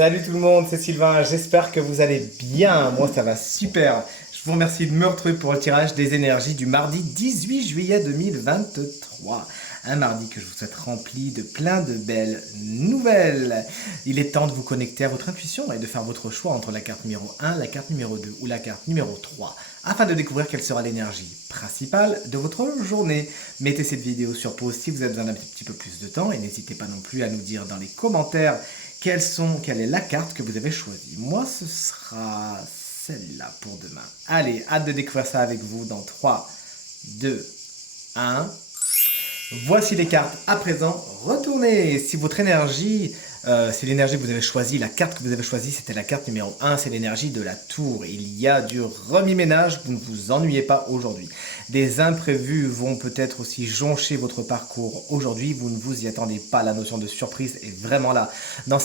Salut tout le monde, c'est Sylvain, j'espère que vous allez bien, moi ça va super. Je vous remercie de me retrouver pour le tirage des énergies du mardi 18 juillet 2023. Un mardi que je vous souhaite rempli de plein de belles nouvelles. Il est temps de vous connecter à votre intuition et de faire votre choix entre la carte numéro 1, la carte numéro 2 ou la carte numéro 3 afin de découvrir quelle sera l'énergie principale de votre journée. Mettez cette vidéo sur pause si vous avez besoin d'un petit peu plus de temps et n'hésitez pas non plus à nous dire dans les commentaires quelle est la carte que vous avez choisie. Moi, ce sera celle-là pour demain. Allez, hâte de découvrir ça avec vous dans 3, 2, 1. Voici les cartes à présent retournées. Si votre énergie, c'est l'énergie que vous avez choisie, la carte que vous avez choisie, c'était la carte numéro 1, c'est l'énergie de la tour. Il y a du remis-ménage, vous ne vous ennuyez pas aujourd'hui. Des imprévus vont peut-être aussi joncher votre parcours aujourd'hui, vous ne vous y attendez pas. La notion de surprise est vraiment là. Dans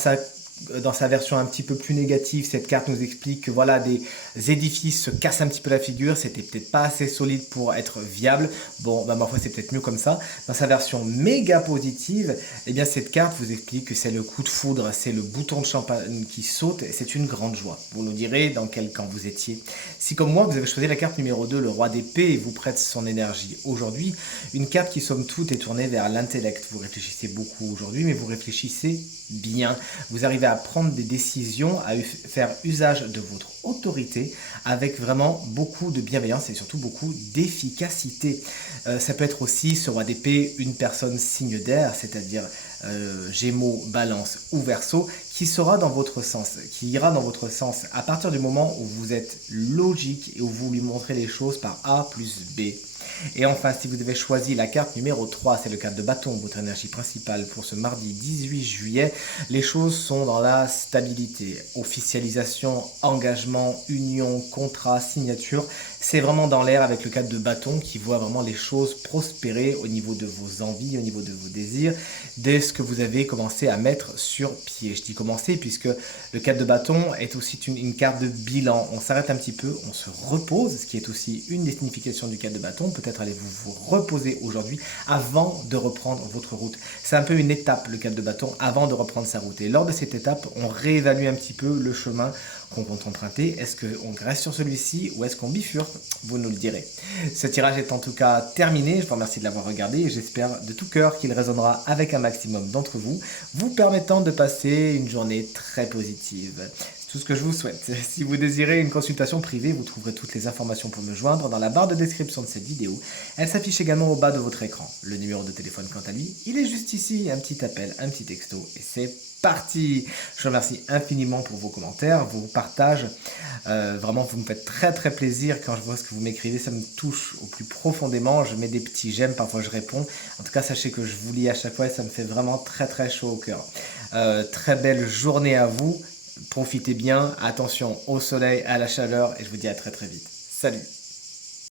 sa version un petit peu plus négative, cette carte nous explique que voilà, des édifices se cassent un petit peu la figure, c'était peut-être pas assez solide pour être viable. Bon, bah, ma foi, c'est peut-être mieux comme ça. Dans sa version méga positive, eh bien, cette carte vous explique que c'est le coup de foudre, c'est le bouton de champagne qui saute, et c'est une grande joie. Vous nous direz dans quel camp vous étiez. Si comme moi, vous avez choisi la carte numéro 2, le roi d'épée, et vous prête son énergie aujourd'hui, une carte qui somme toute est tournée vers l'intellect. Vous réfléchissez beaucoup aujourd'hui, mais vous réfléchissez bien. Vous arrivez à prendre des décisions, à faire usage de votre autorité avec vraiment beaucoup de bienveillance et surtout beaucoup d'efficacité. Ça peut être aussi, ce roi d'épée, une personne signe d'air, c'est-à-dire Gémeaux, Balance ou Verseau, qui sera dans votre sens, qui ira dans votre sens à partir du moment où vous êtes logique et où vous lui montrez les choses par A plus B. Et enfin, si vous avez choisi la carte numéro 3, c'est le 4 de bâton, votre énergie principale pour ce mardi 18 juillet, les choses sont dans la stabilité. Officialisation, engagement, union, contrat, signature, c'est vraiment dans l'air avec le 4 de bâton qui voit vraiment les choses prospérer au niveau de vos envies, au niveau de vos désirs, dès ce que vous avez commencé à mettre sur pied. Je dis commencer puisque le 4 de bâton est aussi une carte de bilan. On s'arrête un petit peu, on se repose, ce qui est aussi une des significations du 4 de bâton. Peut-être allez-vous vous reposer aujourd'hui avant de reprendre votre route. C'est un peu une étape, le 4 de bâton, avant de reprendre sa route. Et lors de cette étape, on réévalue un petit peu le chemin qu'on compte emprunter. Est-ce qu'on reste sur celui-ci ou est-ce qu'on bifurque? Vous nous le direz. Ce tirage est en tout cas terminé. Je vous remercie de l'avoir regardé et j'espère de tout cœur qu'il résonnera avec un maximum d'entre vous, vous permettant de passer une journée très positive. C'est tout ce que je vous souhaite. Si vous désirez une consultation privée, vous trouverez toutes les informations pour me joindre dans la barre de description de cette vidéo. Elle s'affiche également au bas de votre écran. Le numéro de téléphone, quant à lui, il est juste ici. Un petit appel, un petit texto et c'est parti. Je vous remercie infiniment pour vos commentaires, vos partages. Vraiment, vous me faites très très plaisir quand je vois ce que vous m'écrivez. Ça me touche au plus profondément. Je mets des petits j'aime, parfois je réponds. En tout cas, sachez que je vous lis à chaque fois et ça me fait vraiment très très chaud au cœur. Très belle journée à vous. Profitez bien. Attention au soleil, à la chaleur et je vous dis à très très vite. Salut!